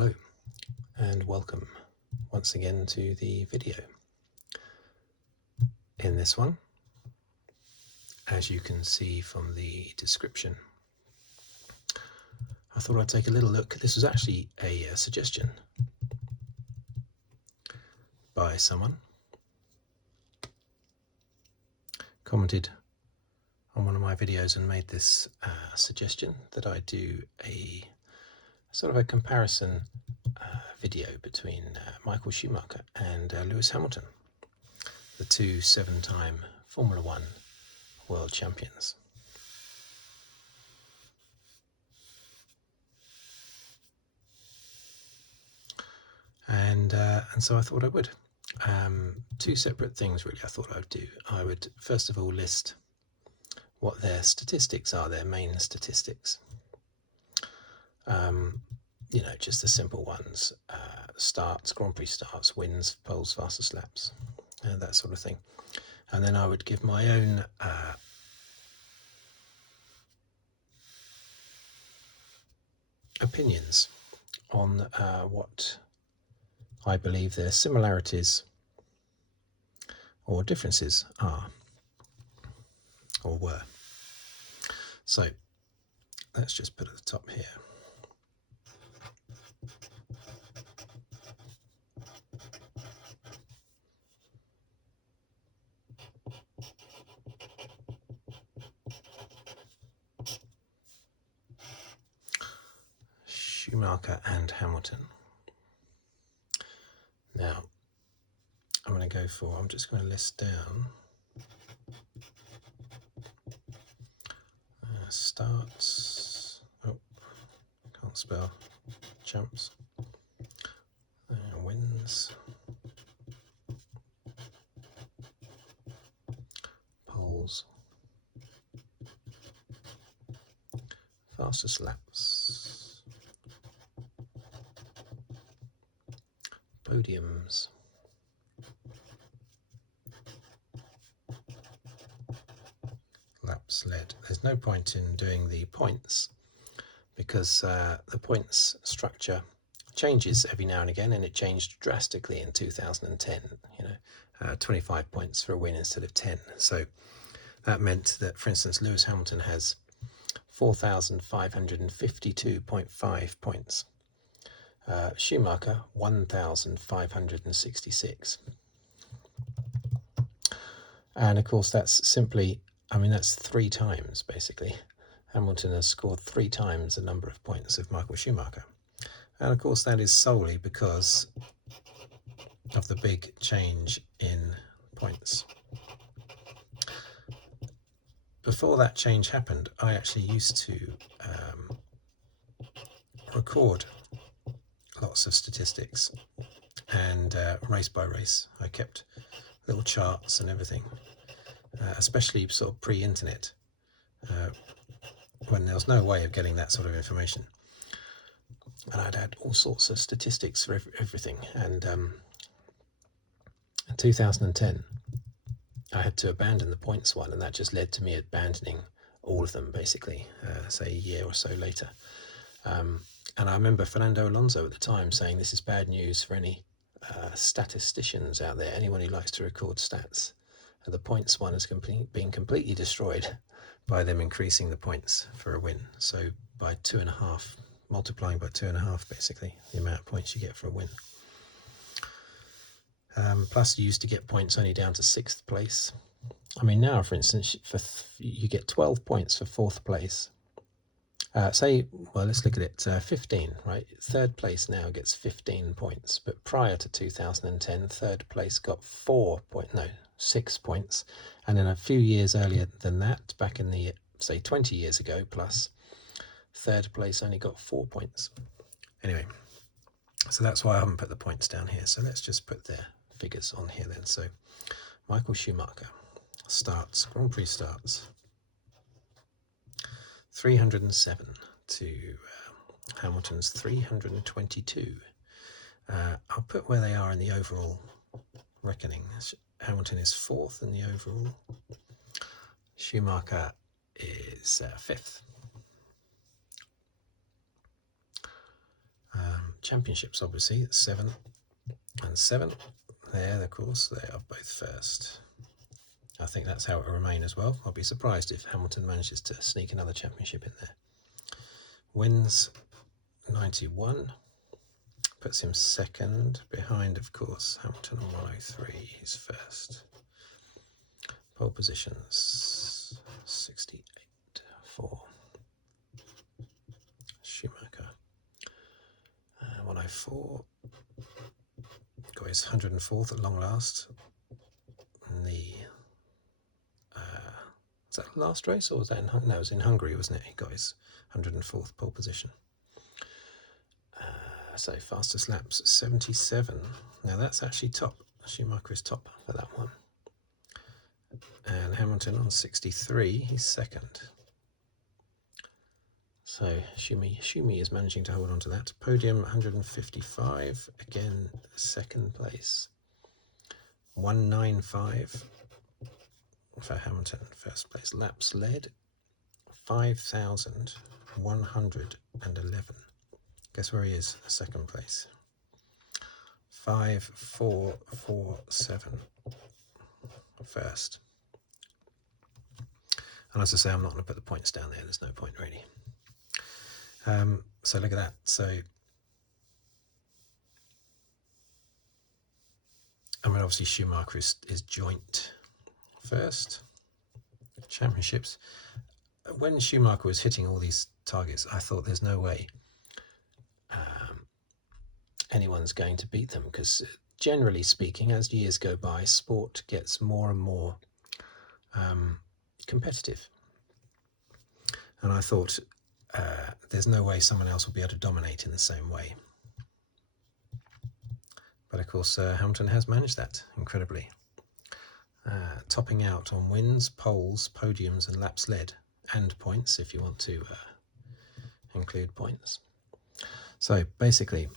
Hello and welcome once again to the video. In this one, as you can see from the description, I thought I'd take a little look. This was actually a suggestion by someone. Commented on one of my videos and made this suggestion that I do a sort of a comparison video between Michael Schumacher and Lewis Hamilton, the two 7-time Formula One world champions. And so I thought I would. Two separate things really I thought I would do. I would first of all list what their statistics are, their main statistics. You know, just the simple ones, starts, Grand Prix starts, wins, poles, fastest laps, that sort of thing. And then I would give my own opinions on what I believe their similarities or differences are, or were. So let's just put at the top here. Schumacher and Hamilton. Now, I'm just going to list down starts, can't spell, jumps, wins, poles, fastest laps, podiums, laps led. There's no point in doing the points because the points structure changes every now and again, and it changed drastically in 2010. 25 points for a win instead of 10. So that meant that, for instance, Lewis Hamilton has 4,552.5 points. Schumacher 1,566. And of course that's simply, that's 3 times basically. Hamilton has scored 3 times the number of points of Michael Schumacher. And of course that is solely because of the big change in points. Before that change happened, I actually used to record lots of statistics, and race by race I kept little charts and everything, especially sort of pre-internet, when there was no way of getting that sort of information. And I'd had all sorts of statistics for everything. And in 2010, I had to abandon the points one, and that just led to me abandoning all of them, basically, say a year or so later. And I remember Fernando Alonso at the time saying, this is bad news for any statisticians out there, anyone who likes to record stats. The points one has been completely destroyed by them increasing the points for a win. So by 2.5, multiplying by 2.5, basically, the amount of points you get for a win. Plus you used to get points only down to 6th place. Now, for instance, you get 12 points for 4th place. Let's look at it, 15, right? 3rd place now gets 15 points, but prior to 2010, 3rd place got 6 points, and then a few years earlier than that, back in the, say, 20 years ago plus, 3rd place only got 4 points. Anyway, so that's why I haven't put the points down here, so let's just put their figures on here then. So Michael Schumacher starts, Grand Prix starts, 307 to Hamilton's 322. I'll put where they are in the overall reckoning. Hamilton is 4th in the overall. Schumacher is 5th. championships, obviously, 7 and 7. There, of course, they are both first. I think that's how it will remain as well. I'll be surprised if Hamilton manages to sneak another championship in there. Wins 91, puts him second, behind, of course, Hamilton on 103. He's first. Pole positions 68 for Schumacher. 104. Got his 104th at long last. In the was that the last race, or was that in no? It was in Hungary, wasn't it? He got his 104th pole position. So fastest laps 77. Now that's actually top. Schumacher is top for that one. And Hamilton on 63. He's second. So Schumi is managing to hold on to that. Podium 155. Again, second place. 195 for Hamilton, first place. Laps led 5,111. Guess where he is? Second place. 5,447 first. And as I say, I'm not going to put the points down there. There's no point really. So look at that. So I mean, obviously Schumacher is joint first. Championships. When Schumacher was hitting all these targets, I thought there's no way anyone's going to beat them, because generally speaking, as years go by, sport gets more and more competitive. And I thought there's no way someone else will be able to dominate in the same way. But of course, Hamilton has managed that incredibly. Topping out on wins, poles, podiums and laps led, and points if you want to include points. So basically,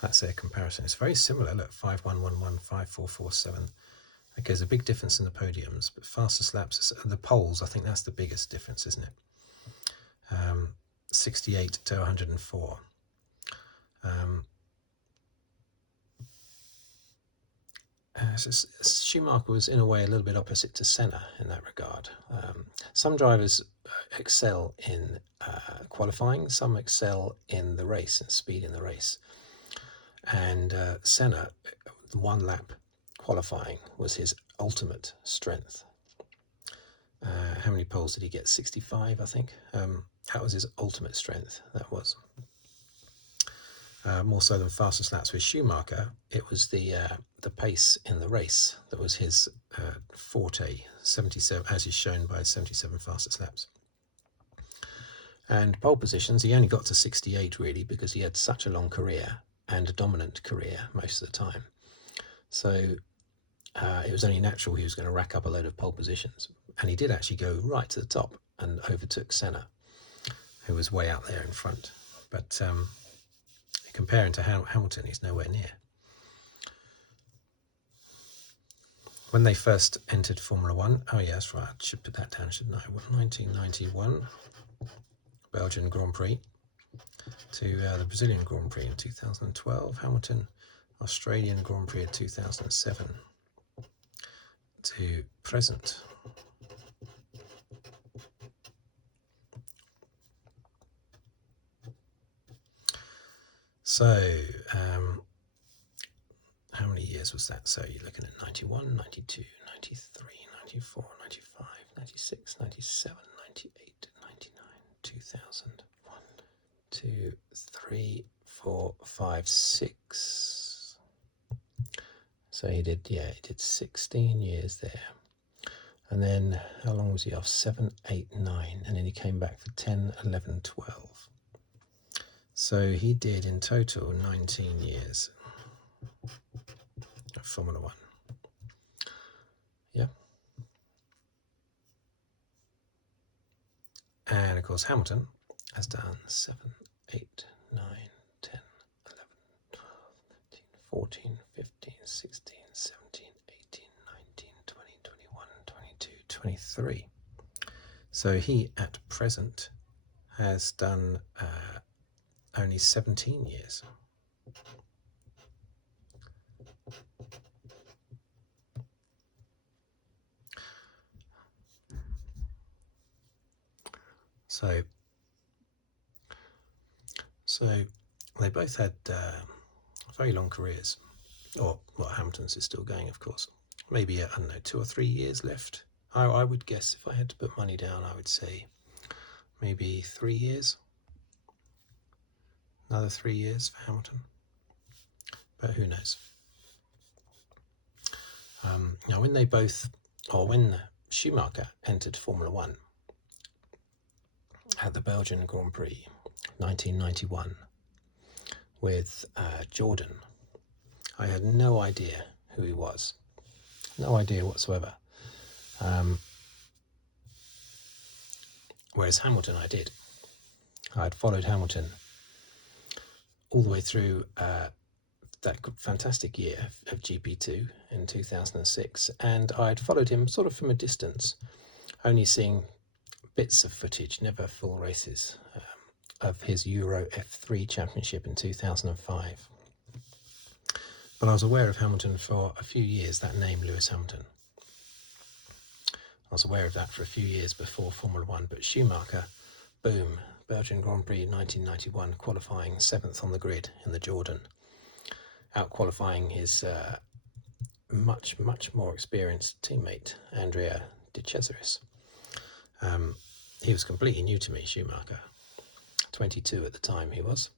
that's their comparison. It's very similar. Look, 5,111, 5,447. Okay, there's a big difference in the podiums, but fastest laps, the poles, I think that's the biggest difference, isn't it? 68 to 104. So Schumacher was in a way a little bit opposite to Senna in that regard. Some drivers excel in qualifying, some excel in the race and speed in the race. And Senna, one lap qualifying was his ultimate strength. How many poles did he get? 65, I think. That was his ultimate strength. That was. More so than fastest laps with Schumacher, it was the pace in the race that was his forte, 77, as is shown by 77 fastest laps. And pole positions, he only got to 68 really because he had such a long career and a dominant career most of the time. So it was only natural he was going to rack up a load of pole positions. And he did actually go right to the top and overtook Senna, who was way out there in front. But comparing to Hamilton, he's nowhere near. When they first entered Formula One, oh yeah, that's right, I should put that down, shouldn't I? 1991, Belgian Grand Prix, to the Brazilian Grand Prix in 2012, Hamilton, Australian Grand Prix in 2007, to present. So, how many years was that? So you're looking at 91, 92, 93, 94, 95, 96, 97, 98, 99, 2000, 1, 2, 3, 4, 5, 6. So he did 16 years there. And then how long was he off? 7, 8, 9. And then he came back for 10, 11, 12. So he did in total 19 years of Formula One. Yeah. And of course Hamilton has done 7, 8, 9, 10, 11, 12, 13, 14, 15, 16, 17, 18, 19, 20, 21, 22, 23. So he at present has done only 17 years. So they both had very long careers. Or, well, Hamilton's is still going, of course. Maybe, I don't know, 2 or 3 years left. I would guess, if I had to put money down, I would say maybe 3 years. Another 3 years for Hamilton. But who knows? Now, when Schumacher entered Formula One at the Belgian Grand Prix 1991 with Jordan, I had no idea who he was. No idea whatsoever. Whereas Hamilton, I did. I'd followed Hamilton all the way through that fantastic year of GP2 in 2006, and I'd followed him sort of from a distance, only seeing bits of footage, never full races, of his Euro F3 championship in 2005. But I was aware of Hamilton for a few years, that name, Lewis Hamilton. I was aware of that for a few years before Formula One, but Schumacher, boom, Belgian Grand Prix 1991, qualifying 7th on the grid in the Jordan, out-qualifying his much more experienced teammate, Andrea De Cesaris. He was completely new to me, Schumacher. 22 at the time he was.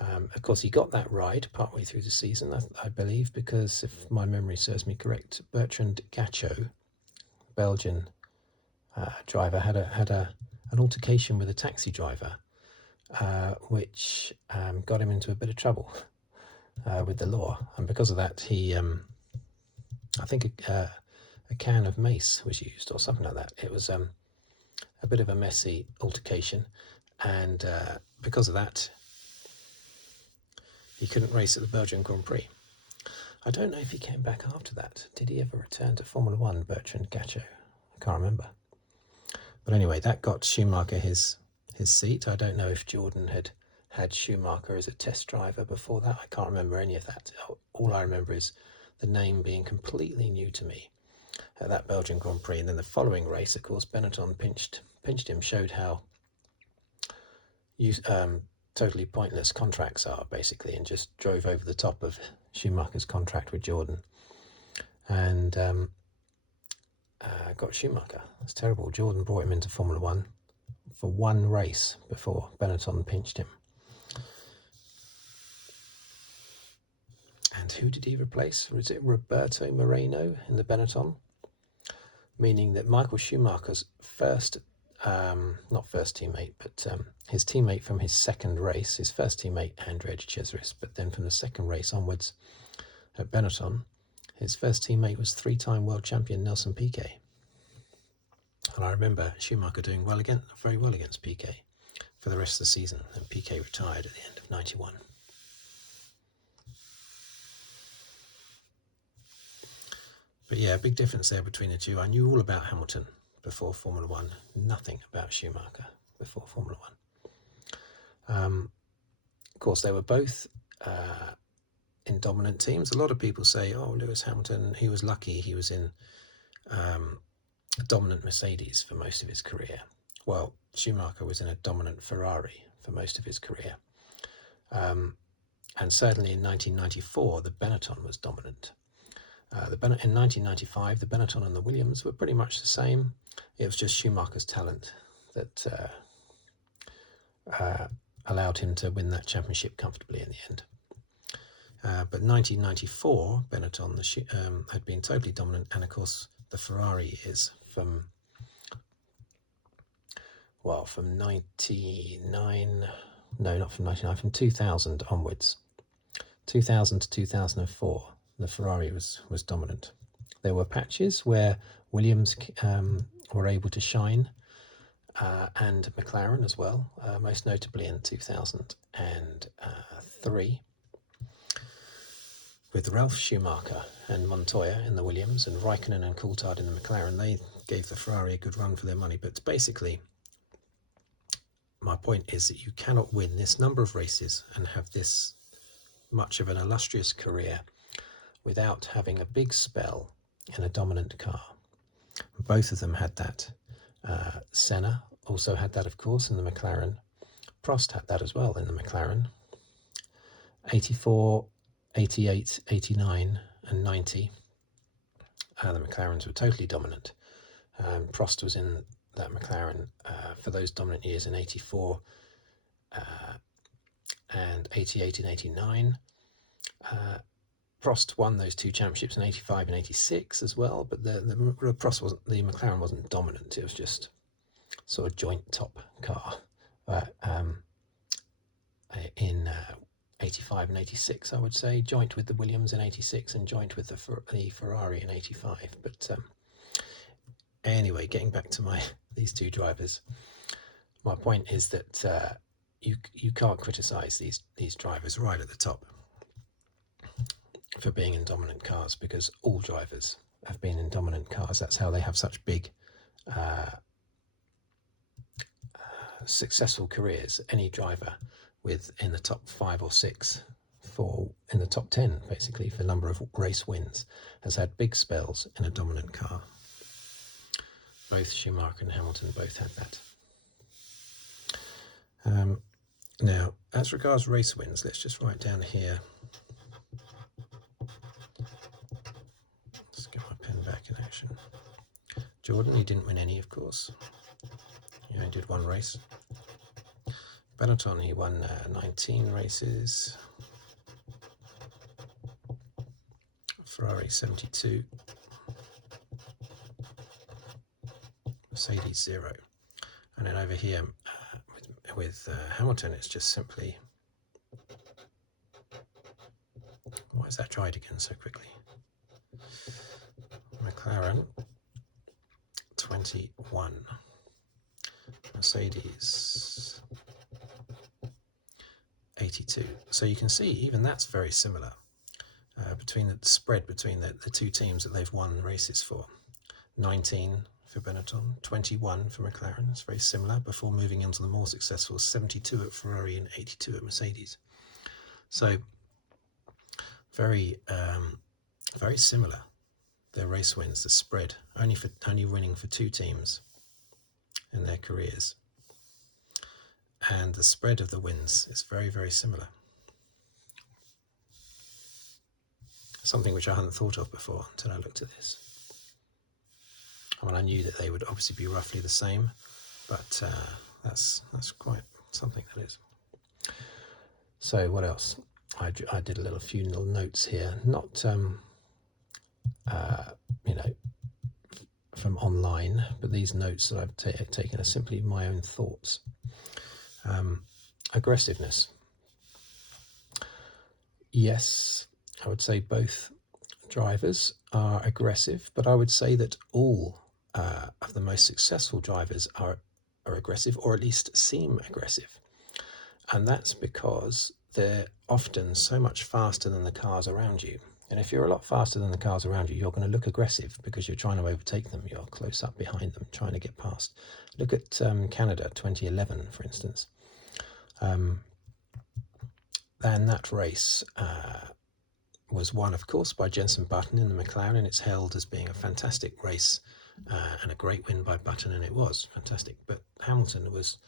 Of course, he got that ride partway through the season, I believe, because if my memory serves me correct, Bertrand Gachot, Belgian driver, had an altercation with a taxi driver, which got him into a bit of trouble with the law, and because of that, he, I think, a can of mace was used or something like that. It was a bit of a messy altercation, and because of that, he couldn't race at the Belgian Grand Prix. I don't know if he came back after that. Did he ever return to Formula One, Bertrand Gachot? I can't remember. But anyway, that got Schumacher his seat. I don't know if Jordan had Schumacher as a test driver before that. I can't remember any of that. All I remember is the name being completely new to me at that Belgian Grand Prix. And then the following race, of course, Benetton pinched him, showed how totally pointless contracts are, basically, and just drove over the top of Schumacher's contract with Jordan, and got Schumacher. It's terrible. Jordan brought him into Formula One for one race before Benetton pinched him. And who did he replace? Was it Roberto Moreno in the Benetton? Meaning that Michael Schumacher's not first teammate, but his teammate from his second race, his first teammate, Andrea De Cesaris, but then from the second race onwards at Benetton, his first teammate was 3-time world champion Nelson Piquet. And I remember Schumacher doing very well against Piquet for the rest of the season, and Piquet retired at the end of 91. But yeah, big difference there between the two. I knew all about Hamilton before Formula One, nothing about Schumacher before Formula One. Of course, they were both in dominant teams. A lot of people say, oh, Lewis Hamilton, he was lucky he was in a dominant Mercedes for most of his career. Well, Schumacher was in a dominant Ferrari for most of his career. And certainly in 1994, the Benetton was dominant. In 1995, the Benetton and the Williams were pretty much the same. It was just Schumacher's talent that allowed him to win that championship comfortably in the end. But 1994, Benetton had been totally dominant, and of course the Ferrari is from 99, no, not from 99, from 2000 onwards. 2000 to 2004, the Ferrari was dominant. There were patches where Williams were able to shine, and McLaren as well, most notably in 2003, with Ralf Schumacher and Montoya in the Williams and Raikkonen and Coulthard in the McLaren. They gave the Ferrari a good run for their money, but basically my point is that you cannot win this number of races and have this much of an illustrious career without having a big spell in a dominant car. Both of them had that. Senna also had that, of course, in the McLaren. Prost had that as well in the McLaren. 84, 88, 89 and 90. The McLarens were totally dominant. Prost was in that McLaren for those dominant years in 84 and 88 and 89. Prost won those two championships in 85 and 86 as well, but the McLaren wasn't dominant. It was just sort of joint top car. In 85 and 86, I would say, joint with the Williams in 86 and joint with the Ferrari in 85. But anyway, getting back to these two drivers, my point is that you can't criticise these drivers right at the top for being in dominant cars, because all drivers have been in dominant cars. That's how they have such big successful careers. Any driver in the top 5 or 6 in the top 10 basically for number of race wins has had big spells in a dominant car. Both Schumacher and Hamilton both had that. Now, as regards race wins, let's just write down here. Let's get my pen back in action. Jordan, he didn't win any, of course. He only did one race. Benetton, he won 19 races. Ferrari 72. Mercedes 0. And then over here with Hamilton, it's just simply... Why is that tried again so quickly? McLaren 21. Mercedes 82. So you can see even that's very similar between the spread between the two teams that they've won races for. 19 for Benetton, 21 for McLaren. It's very similar before moving into the more successful 72 at Ferrari and 82 at Mercedes. So very similar, their race wins, the spread, only winning for two teams in their careers. And the spread of the wins is very, very similar. Something which I hadn't thought of before until I looked at this. I mean, I knew that they would obviously be roughly the same, but that's quite something, that is. So what else? I did a few little notes here, not from online, but these notes that I've taken are simply my own thoughts. Aggressiveness. Yes, I would say both drivers are aggressive, but I would say that all of the most successful drivers are aggressive, or at least seem aggressive. And that's because they're often so much faster than the cars around you. And if you're a lot faster than the cars around you, you're going to look aggressive because you're trying to overtake them. You're close up behind them, trying to get past. Look at Canada 2011, for instance. And that race was won, of course, by Jenson Button in the McLaren. It's hailed as being a fantastic race and a great win by Button, and it was fantastic. But Hamilton was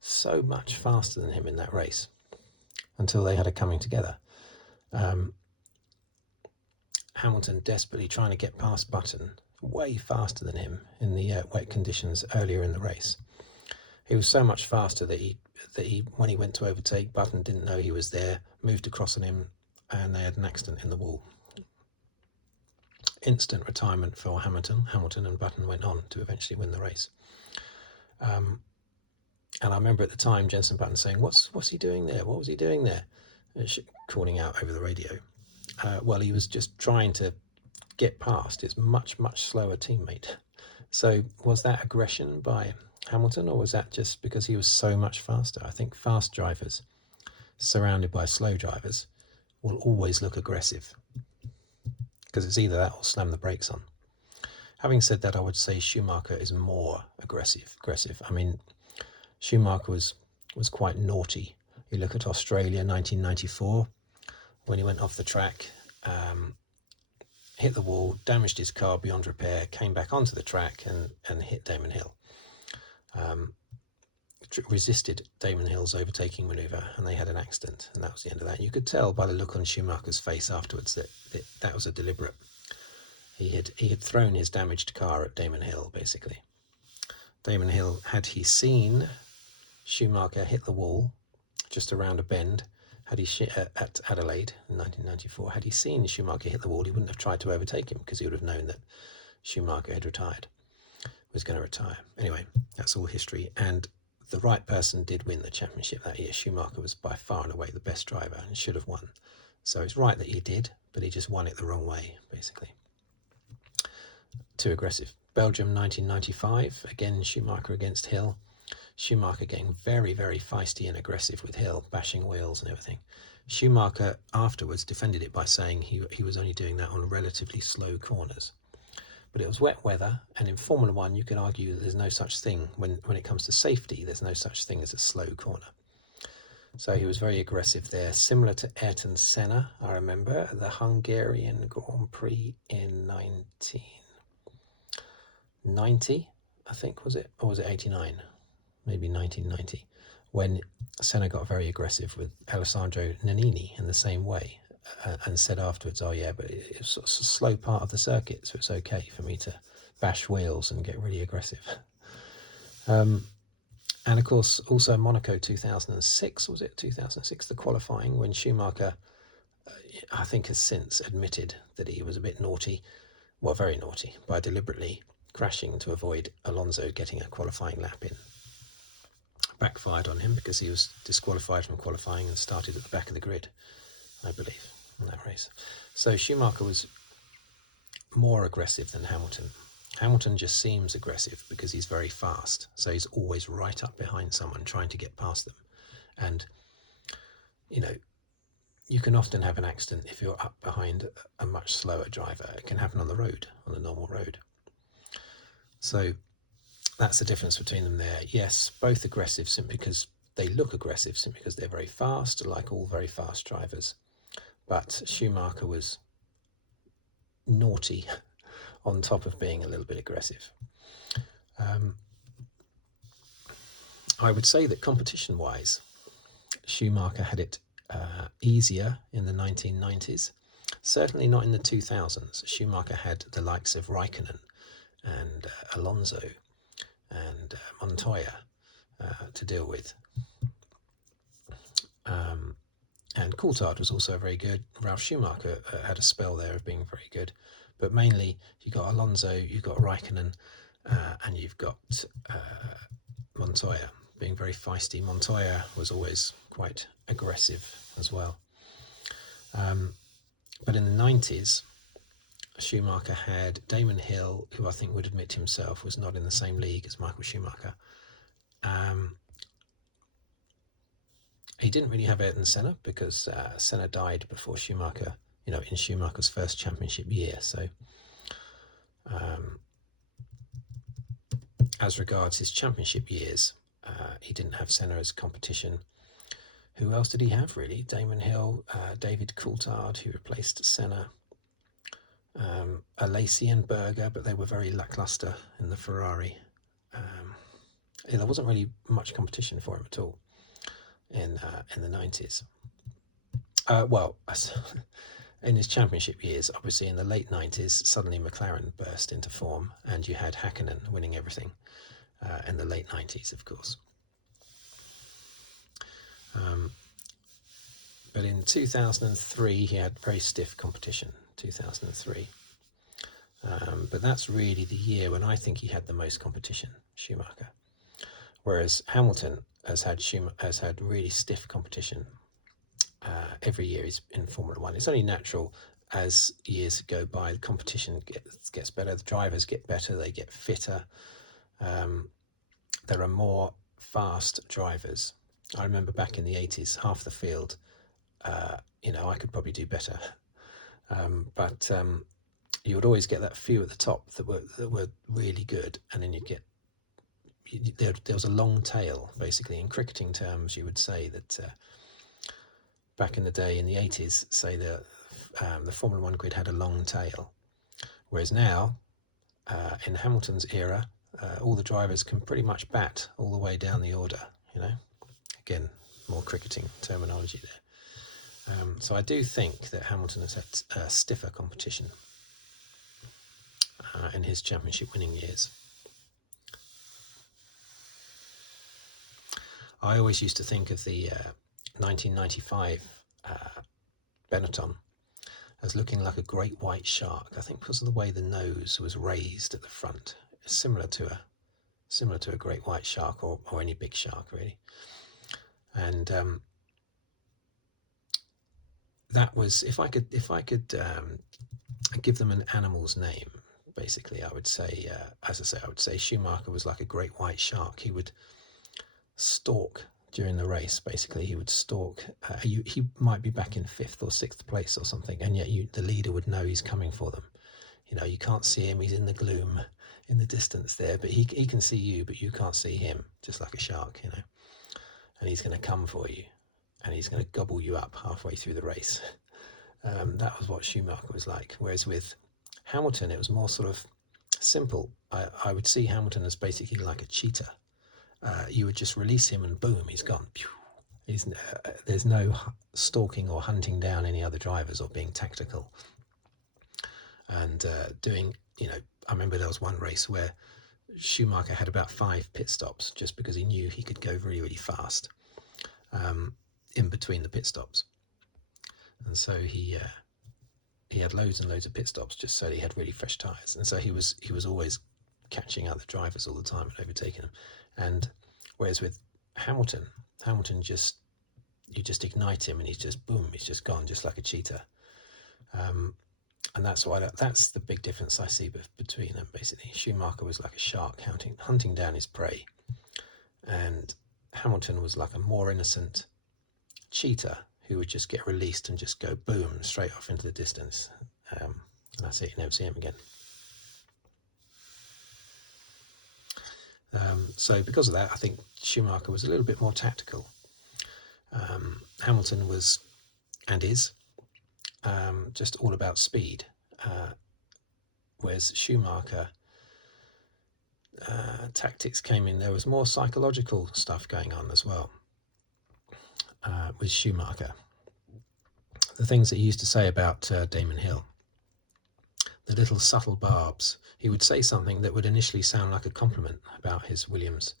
so much faster than him in that race until they had a coming together. Hamilton desperately trying to get past Button, way faster than him in the wet conditions earlier in the race. He was so much faster that he when he went to overtake, Button didn't know he was there, moved across on him, and they had an accident in the wall. Instant retirement for Hamilton. Hamilton and Button went on to eventually win the race. And I remember at the time Jenson Button saying, what's he doing there? What was he doing there? Calling out over the radio. Well, he was just trying to get past his much, much slower teammate. So was that aggression by Hamilton, or was that just because he was so much faster? I think fast drivers surrounded by slow drivers will always look aggressive, because it's either that or slam the brakes on. Having said that, I would say Schumacher is more aggressive. I mean, Schumacher was was quite naughty. You look at Australia 1994, when he went off the track, hit the wall, damaged his car beyond repair, came back onto the track and hit Damon Hill. Resisted Damon Hill's overtaking manoeuvre, and they had an accident, and that was the end of that. You could tell by the look on Schumacher's face afterwards that was a deliberate. He had thrown his damaged car at Damon Hill, basically. Damon Hill, had he seen Schumacher hit the wall just around a bend, had he at Adelaide in 1994, had he seen Schumacher hit the wall, he wouldn't have tried to overtake him, because he would have known that Schumacher had retired, was going to retire. Anyway, that's all history, and the right person did win the championship that year. Schumacher was by far and away the best driver and should have won. So it's right that he did, but he just won it the wrong way, basically. Too aggressive. Belgium 1995, again Schumacher against Hill. Schumacher getting very, very feisty and aggressive with Hill, bashing wheels and everything. Schumacher afterwards defended it by saying he was only doing that on relatively slow corners. But it was wet weather, and in Formula One you can argue that there's no such thing, when it comes to safety, there's no such thing as a slow corner. So he was very aggressive there, similar to Ayrton Senna, I remember, the Hungarian Grand Prix in 1990, I think, was it? Or was it 89? Maybe 1990, when Senna got very aggressive with Alessandro Nannini in the same way, and said afterwards, oh yeah, but it's sort of a slow part of the circuit, so it's okay for me to bash wheels and get really aggressive. And of course, also Monaco 2006, was it 2006, the qualifying, when Schumacher, I think, has since admitted that he was a bit naughty, well, very naughty, by deliberately crashing to avoid Alonso getting a qualifying lap in. Backfired on him, because he was disqualified from qualifying and started at the back of the grid, I believe, in that race. So Schumacher was more aggressive than Hamilton. Hamilton just seems aggressive because he's very fast, so he's always right up behind someone trying to get past them. And, you know, you can often have an accident if you're up behind a much slower driver. It can happen on the road, on the normal road. So that's the difference between them there. Yes, both aggressive simply because they look aggressive, simply because they're very fast, like all very fast drivers. But Schumacher was naughty on top of being a little bit aggressive. I would say that competition-wise, Schumacher had it easier in the 1990s. Certainly not in the 2000s. Schumacher had the likes of Raikkonen and Alonso and Montoya to deal with. And Coulthard was also very good. Ralf Schumacher had a spell there of being very good. But mainly, you've got Alonso, you've got Raikkonen, and you've got Montoya being very feisty. Montoya was always quite aggressive as well. But in the 90s, Schumacher had Damon Hill, who I think would admit to himself was not in the same league as Michael Schumacher. He didn't really have Ayrton Senna, because Senna died before Schumacher, in Schumacher's first championship year. So as regards his championship years, he didn't have Senna as competition. Who else did he have, really? Damon Hill, David Coulthard, who replaced Senna, Alesi and Berger, but they were very lackluster in the Ferrari. There wasn't really much competition for him at all in the 90s. In his championship years, obviously in the late 90s, suddenly McLaren burst into form, and you had Hakkinen winning everything in the late 90s, of course. But in 2003, he had very stiff competition, 2003. But that's really the year when I think he had the most competition, Schumacher. Whereas Hamilton has had really stiff competition every year he's in Formula One. It's only natural as years go by, the competition gets better, the drivers get better, they get fitter. There are more fast drivers. I remember back in the 80s, half the field, I could probably do better. But you would always get that few at the top that were really good, and then you'd get there was a long tail, basically. In cricketing terms, you would say that back in the day, in the 80s, say the Formula One grid had a long tail, whereas now, in Hamilton's era, all the drivers can pretty much bat all the way down the order. Again, more cricketing terminology there. So I do think that Hamilton has had stiffer competition in his championship winning years. I always used to think of the 1995 Benetton as looking like a great white shark. I think because of the way the nose was raised at the front, similar to a great white shark or any big shark really. And that was, if I could give them an animal's name, basically, I would say, I would say Schumacher was like a great white shark. He would stalk during the race. Basically, he would stalk. He might be back in 5th or 6th place or something, and yet the leader would know he's coming for them. You can't see him. He's in the gloom, in the distance there, but he can see you, but you can't see him. Just like a shark, and he's going to come for you, and he's going to gobble you up halfway through the race. That was what Schumacher was like. Whereas with Hamilton, it was more sort of simple. I would see Hamilton as basically like a cheetah. You would just release him and boom, he's gone. There's no stalking or hunting down any other drivers or being tactical. And I remember there was one race where Schumacher had about 5 pit stops just because he knew he could go really, really fast in between the pit stops. And so he had loads and loads of pit stops just so he had really fresh tyres. And so he was always catching out the drivers all the time and overtaking them. And whereas with Hamilton you just ignite him and he's just boom, he's just gone, just like a cheetah. And that's the big difference I see between them. Basically, Schumacher was like a shark hunting down his prey, and Hamilton was like a more innocent cheetah who would just get released and just go boom straight off into the distance. And that's it, you never see him again. So because of that, I think Schumacher was a little bit more tactical. Hamilton was, and is, just all about speed, whereas Schumacher, tactics came in. There was more psychological stuff going on as well with Schumacher. The things that he used to say about Damon Hill, the little subtle barbs. He would say something that would initially sound like a compliment about his Williams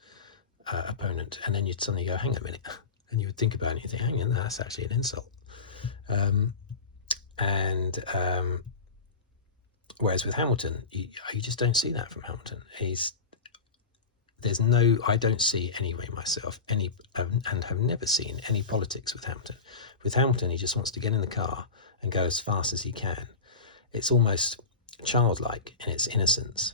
opponent, and then you'd suddenly go, hang a minute, and you would think about it and you think, hang on, that's actually an insult. Whereas with Hamilton, you just don't see that from Hamilton. I don't see anyway myself, and have never seen any politics with Hamilton. With Hamilton, he just wants to get in the car and go as fast as he can. It's almost childlike in its innocence.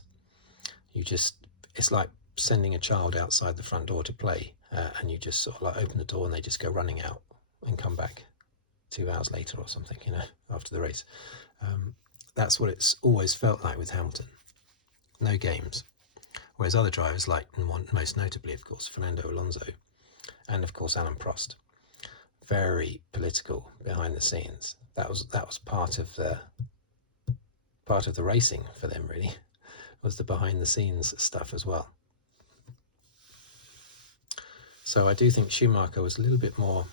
It's like sending a child outside the front door to play, and you just sort of like open the door and they just go running out and come back 2 hours later or something, after the race. That's what it's always felt like with Hamilton. No games. Whereas other drivers, like most notably, of course, Fernando Alonso, and of course Alain Prost, very political behind the scenes. That was part of the racing for them, really, was the behind the scenes stuff as well. So I do think Schumacher was a little bit more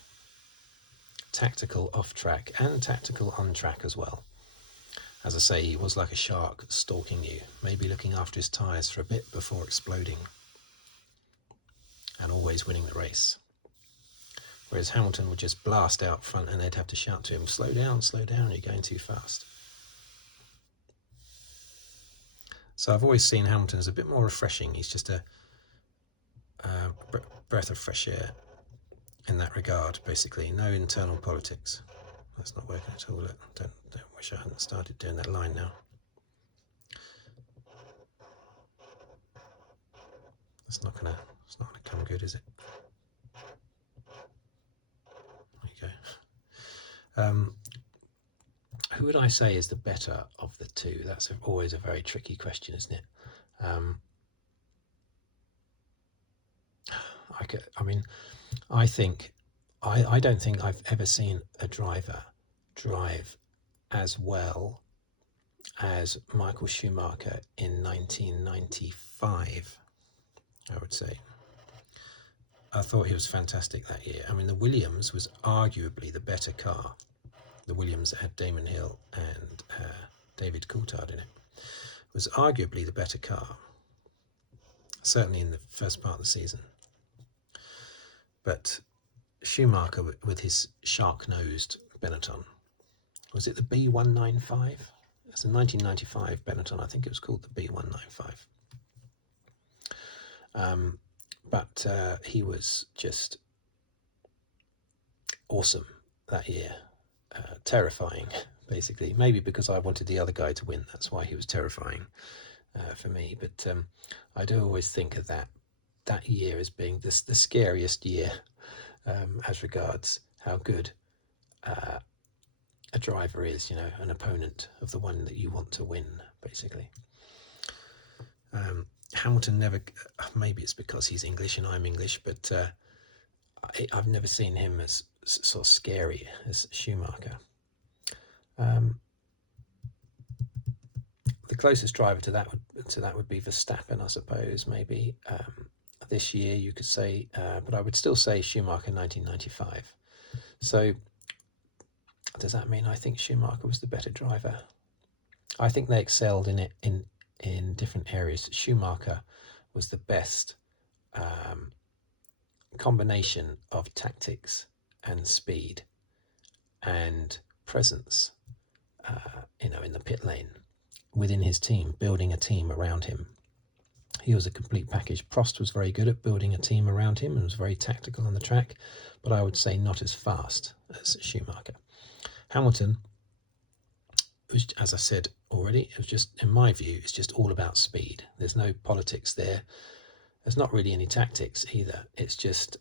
tactical off track and tactical on track as well. As I say, he was like a shark stalking you, maybe looking after his tyres for a bit before exploding, and always winning the race. Whereas Hamilton would just blast out front and they'd have to shout to him, slow down, you're going too fast. So I've always seen Hamilton as a bit more refreshing. He's just a breath of fresh air in that regard, basically. No internal politics. That's not working at all. Don't wish I hadn't started doing that line now. It's not gonna come good, is it? There you go. Who would I say is the better of the two? That's always a very tricky question, isn't it? I don't think I've ever seen a driver drive as well as Michael Schumacher in 1995, I would say. I thought he was fantastic that year. I mean, the Williams was arguably the better car. The Williams that had Damon Hill and David Coulthard in it was arguably the better car, certainly in the first part of the season. But Schumacher, with his shark-nosed Benetton, was it the B195? It's a 1995 Benetton. I think it was called the B195. But he was just awesome that year. Terrifying, basically. Maybe because I wanted the other guy to win. That's why he was terrifying for me. But I do always think of that year as being the scariest year as regards how good a driver is, an opponent of the one that you want to win, basically. Hamilton never, maybe it's because he's English and I'm English, but I've never seen him as sort of scary as Schumacher. The closest driver to that would be Verstappen, I suppose, maybe. This year you could say, but I would still say Schumacher 1995. So does that mean I think Schumacher was the better driver? I think they excelled in it in different areas. Schumacher was the best combination of tactics and speed and presence, in the pit lane within his team, building a team around him. He was a complete package. Prost was very good at building a team around him and was very tactical on the track, but I would say not as fast as Schumacher. Hamilton was, as I said already, it was just, in my view, it's just all about speed. There's no politics there. There's not really any tactics either. It's just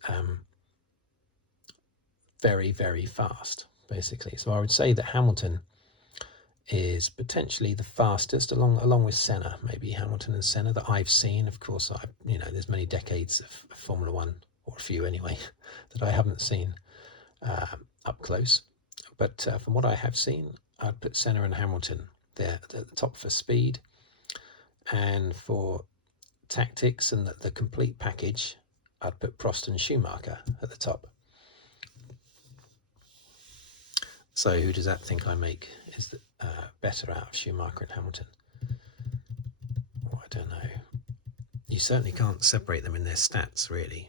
very, very fast, basically. So I would say that Hamilton is potentially the fastest, along with Senna, maybe Hamilton and Senna, that I've seen. Of course, there's many decades of Formula One, or a few anyway, that I haven't seen up close. But from what I have seen, I'd put Senna and Hamilton there at the top for speed, and for tactics and the complete package, I'd put Prost and Schumacher at the top. So who does that think I make is better out of Schumacher and Hamilton? Well, I don't know. You certainly can't separate them in their stats, really,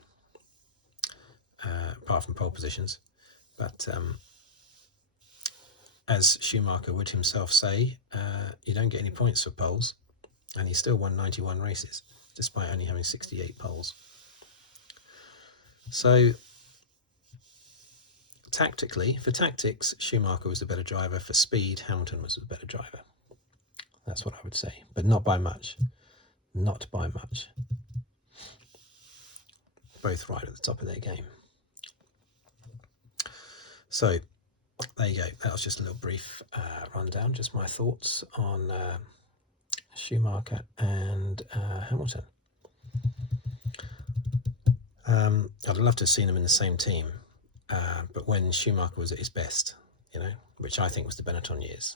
apart from pole positions. But as Schumacher would himself say, you don't get any points for poles, and he still won 91 races, despite only having 68 poles. So for tactics, Schumacher was the better driver. For speed, Hamilton was the better driver. That's what I would say, but not by much. Not by much. Both right at the top of their game. So there you go. That was just a little brief rundown, just my thoughts on Schumacher and Hamilton. I'd love to have seen them in the same team, but when Schumacher was at his best, which I think was the Benetton years,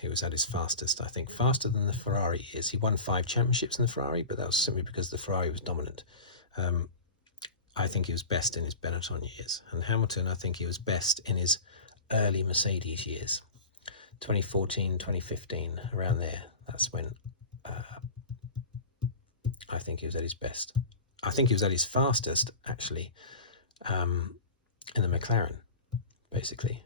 he was at his fastest, I think, faster than the Ferrari years. He won 5 championships in the Ferrari, but that was simply because the Ferrari was dominant. I think he was best in his Benetton years. And Hamilton, I think he was best in his early Mercedes years, 2014, 2015, around there. That's when I think he was at his best. I think he was at his fastest, actually, in the McLaren, basically.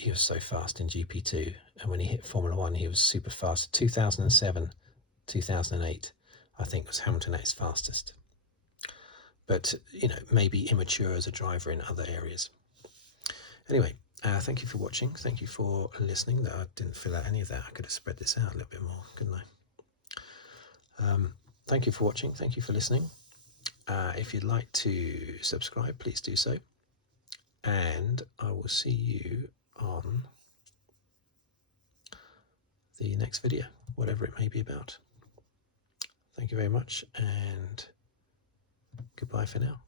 He was so fast in GP2, and when he hit Formula One, he was super fast. 2007, 2008, I think was Hamilton at his fastest. But, maybe immature as a driver in other areas. Anyway, thank you for watching. Thank you for listening. I didn't fill out any of that. I could have spread this out a little bit more, couldn't I? Thank you for watching. Thank you for listening. If you'd like to subscribe, please do so. And I will see you on the next video, whatever it may be about. Thank you very much, and goodbye for now.